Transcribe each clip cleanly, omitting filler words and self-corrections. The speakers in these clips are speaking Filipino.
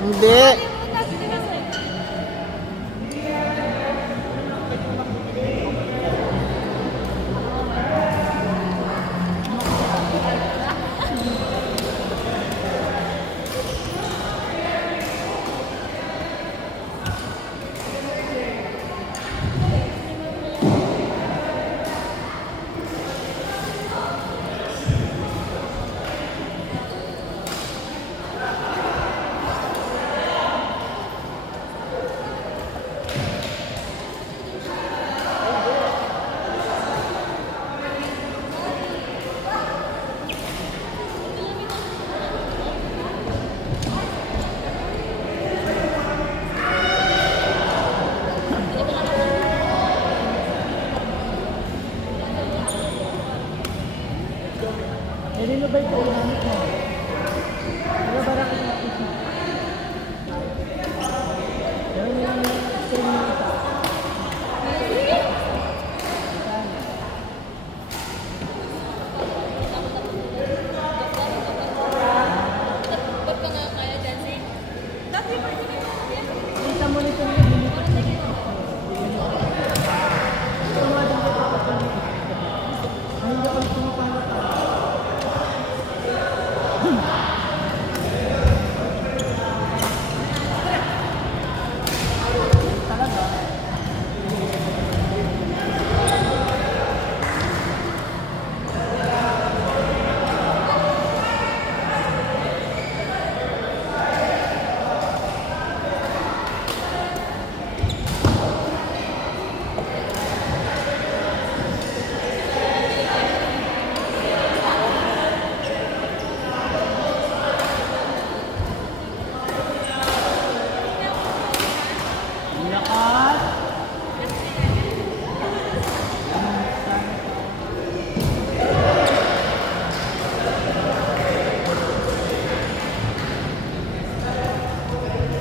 Hindi. Renovate ko yung gamit mo. Pero parang ito na ito. Gawin mo lang yung screen mo ito. Ba't ka nga kaya dyan, Zay? Dati ba yun? Kita mo nito yung limited na dito. Ito mga dito ito. Ay, hindi ako pumapalot.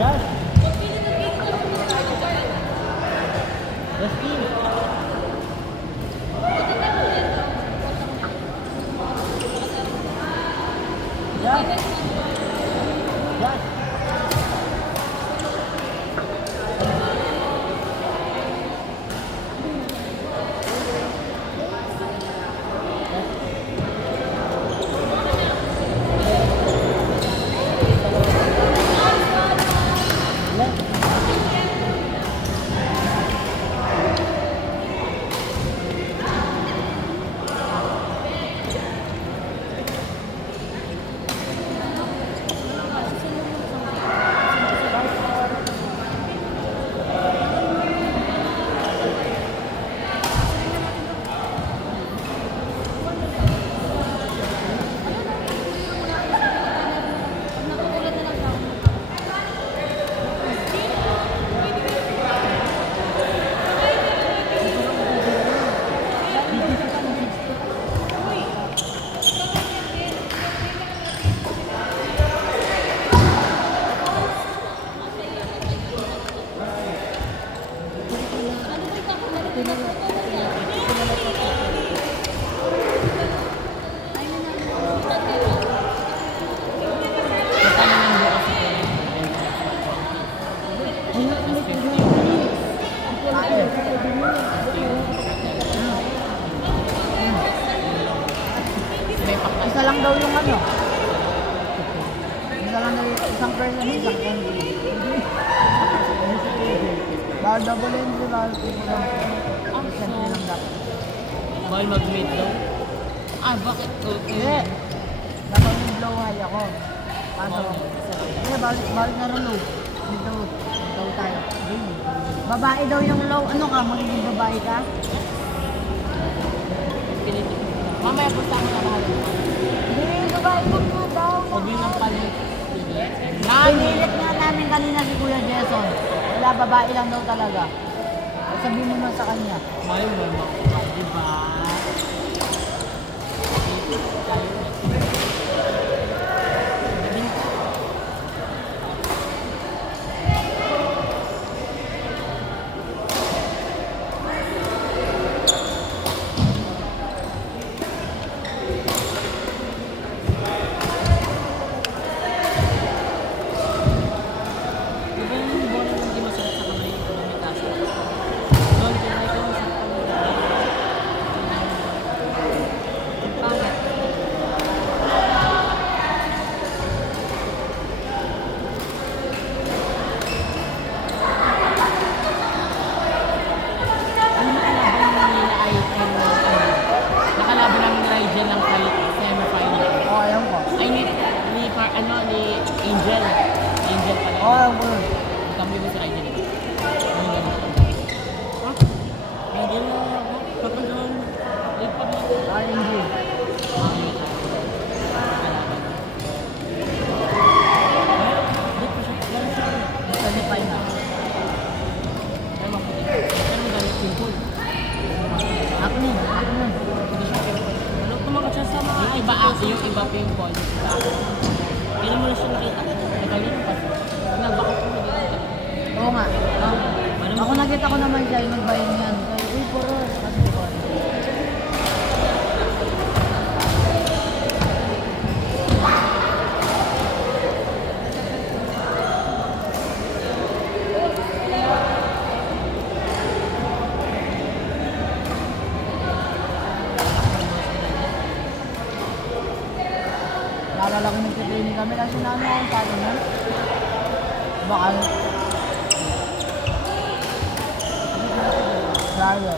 Yes. Yes, team. Yes. Yes. Isa lang daw yung ano. Isa lang daw yung isang person, isang candy. Bawal double entry, bawal triple entry. Isang lang dapat. Bawal mag-meet daw. Ah, bakit? Hindi. Dapat yung blow high ako. Kaso, hindi, balik na rin low. Dito, low tayo. Babae daw yung low. Ano ka? Magiging babae ka? Mamaya punta mo na mahal. Hindi, babae lang nga daw. Huwag yun ang palit. Pinilit nga namin kanina si Kuya Jason. Wala, babae lang daw talaga. Sabihin mo naman sa kanya. Mahal mo, diba? ano, ni Angel. Angel pala. Oo, oh, bro. Kami mo sa Angel. Ano ba dito? Ha? Angel na ako. Kapag doon, ipag mo. RNG. Qualify na. Ako nun. Yung iba yung iba pa yung ball. Hindi mo na siya nakita. Nagkalit pa. Nagbaka ko na dito. Oo nga. Ako nakita ko naman siya yung nagbayad niyan. Kaya, uy, poros. Kasi di ko alam. Naalala ko nagtitraining kami kasi namin akong talo na. Bakal. Lalo.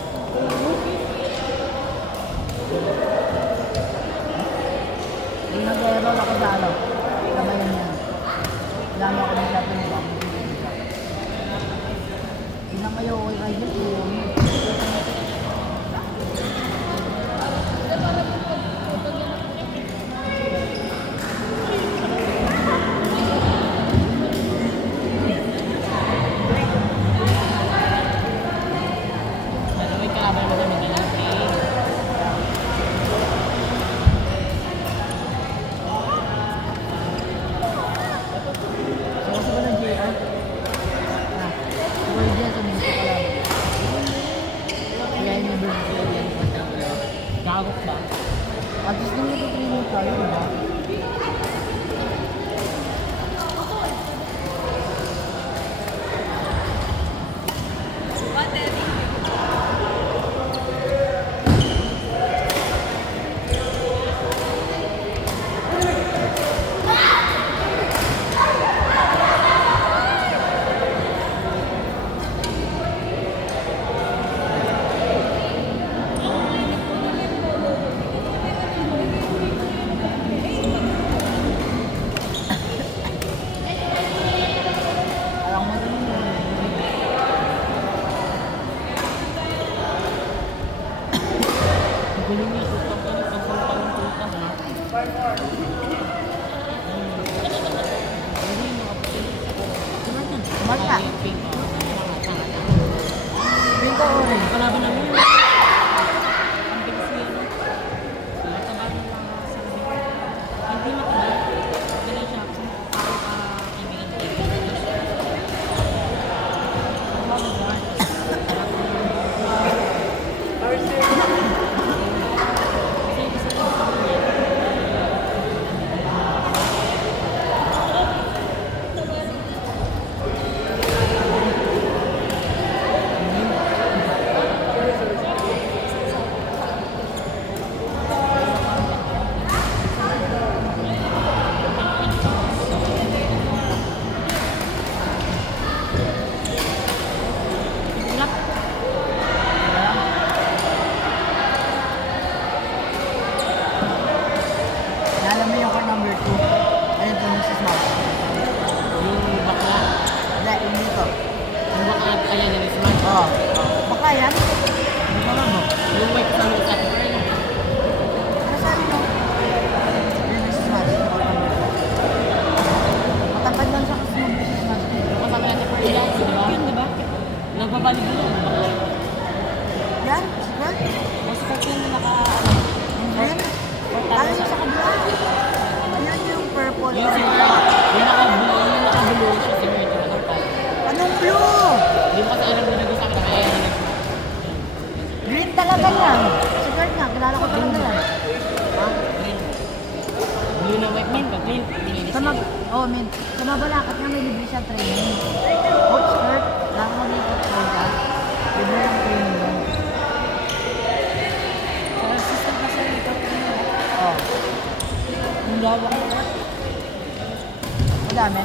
Yung nag-aerol ako sa ano. Kamayan yan. Lalo ako ng lahat ng ibang. Inang kayo okay kayo dyan. Ano may kalaban mo kami ganyan. So, kasi ba ng JR? Siguro dyan, suminto ka lang. Kaya yung nabibigay yan. Gagok ba? At least nung nagtitraining tayo, diba? Alam mo din yun. Galing niya. Tutang ka rin. Pagpapang ng tutang ha. Hindi mo kapatid. Kumain ka. Pink. Green ka orange. Kalaban namin yun. Ang bilis niya, no? Mataba na lang sa kanila. Hindi mataba. Ganun siya. Kung ako kaibigan ko. Kasi gusto ko sa kanya. Sarap. Alam mo yung card number 2. Ayun to, Mrs. Mouse. Yung bakla. Hindi, yung dito. Yung bakla. Ayan, yung smart. Oo. Baka yan? Hindi ko alam mo. Yung white kasama sa atin. Pero yun. Ano sabi mo? Yung Mrs. Mouse. Yung card number 2. Matangkad lang siya kasi yung Mrs. Mouse. Kasama natin po yan. Di ba? Yun, di ba? Nagbabalik mo lang. Bakla. Yan? Sigurad? Mas kasi yung naka... Yung green? Alam mo sa kabila? Ayun yung purple. Yung naka-blue siya sa mga ito. Anong blue? Hindi mo kasi alam mo na sa akin. Kaya yan. Green talaga yan. Sigurad nga, kilala ko talaga yan. Green. Blue na white. Mint. Green. Sa mint. Sa Mabalacat nga may libre siya training. Coach skirt, lang mag-ikot ko ka. Libre lang training doon. Sa system kasi ito. Oh. Yung lawak. Madami.